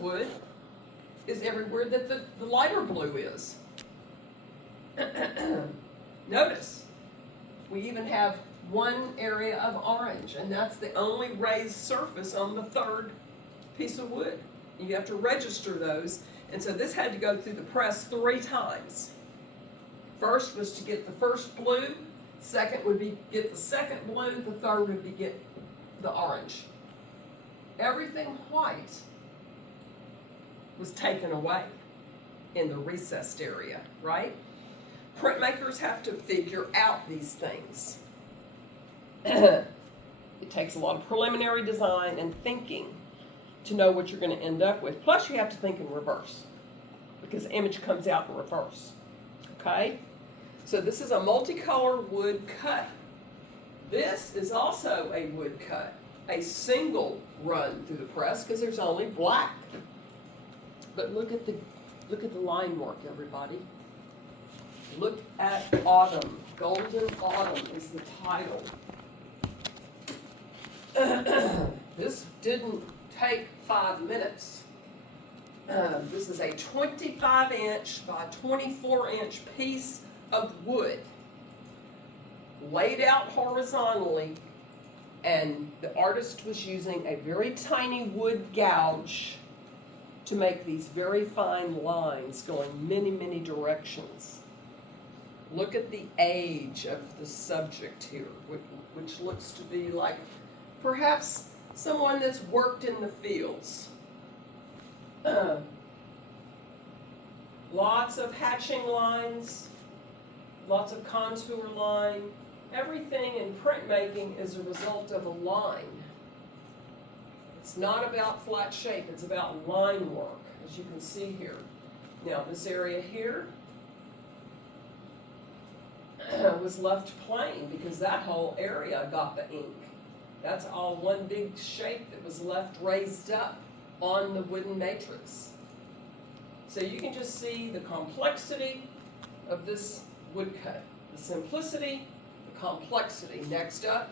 wood is everywhere that the lighter blue is. Notice, we even have one area of orange, and that's the only raised surface on the third piece of wood. You have to register those, and so this had to go through the press 3 times. First was to get the first blue, second would be get the second blue, the third would be get the orange. Everything white was taken away in the recessed area, right? Printmakers have to figure out these things. It takes a lot of preliminary design and thinking to know what you're going to end up with. Plus, you have to think in reverse because the image comes out in reverse. Okay? So this is a multicolor wood cut. This is also a wood cut, a single run through the press because there's only black. But look at the line work, everybody. Look at Autumn. Golden Autumn is the title. This didn't take 5 minutes. This is a 25-inch by 24-inch piece of wood laid out horizontally, and the artist was using a very tiny wood gouge to make these very fine lines going many, many directions. Look at the age of the subject here, which looks to be like perhaps someone that's worked in the fields. Lots of hatching lines, lots of contour line. Everything in printmaking is a result of a line. It's not about flat shape, it's about line work, as you can see here. Now, this area here was left plain because that whole area got the ink. That's all one big shape that was left raised up on the wooden matrix. So you can just see the complexity of this woodcut. The simplicity, the complexity. Next up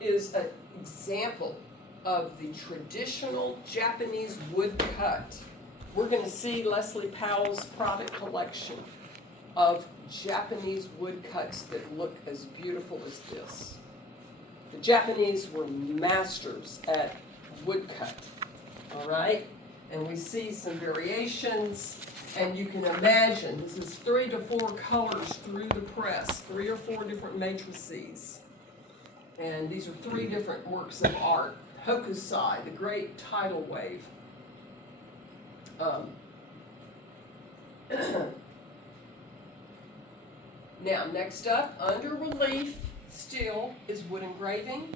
is an example of the traditional Japanese woodcut. We're going to see Leslie Powell's private collection of Japanese woodcuts that look as beautiful as this. The Japanese were masters at woodcut, all right? And we see some variations, and you can imagine this is 3 to 4 colors through the press, 3 or 4 different matrices. And these are 3 different works of art. Hokusai, the great tidal wave. Now, next up, under relief still is wood engraving.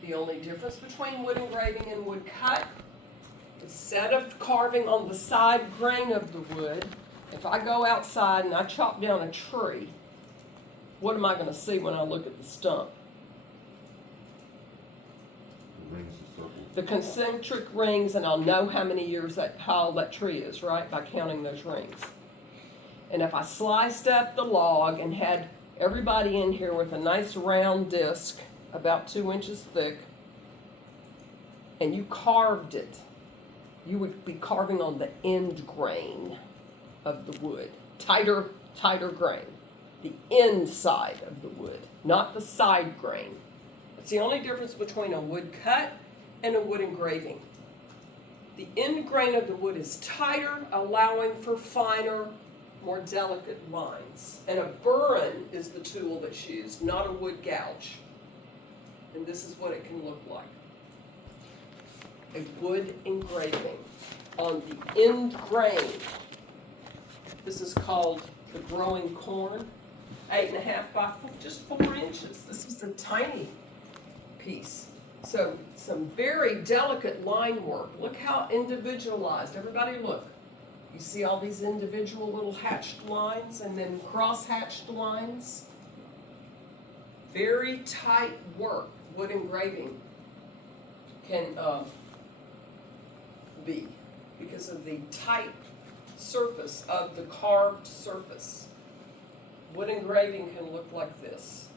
The only difference between wood engraving and wood cut, instead of carving on the side grain of the wood, if I go outside and I chop down a tree, what am I going to see when I look at the stump? The concentric rings, and I'll know how many years how old that tree is, right, by counting those rings. And if I sliced up the log and had everybody in here with a nice round disc, about 2 inches thick, and you carved it, you would be carving on the end grain of the wood. Tighter grain. The inside of the wood, not the side grain. It's the only difference between a wood cut and a wood engraving. The end grain of the wood is tighter, allowing for finer, more delicate lines. And a burin is the tool that's used, not a wood gouge. And this is what it can look like. A wood engraving on the end grain. This is called the growing corn, 8.5 by just 4 inches. This is a tiny piece. So some very delicate line work. Look how individualized. Everybody look. You see all these individual little hatched lines and then cross-hatched lines? Very tight work, wood engraving can be because of the tight surface of the carved surface. Wood engraving can look like this.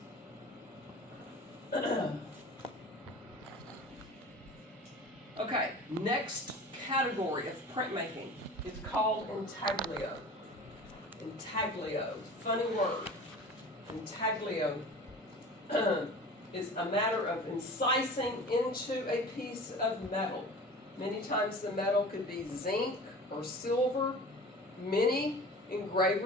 Okay, next category of printmaking is called intaglio. Intaglio, funny word. Intaglio is a matter of incising into a piece of metal. Many times the metal could be zinc or silver. Many engravers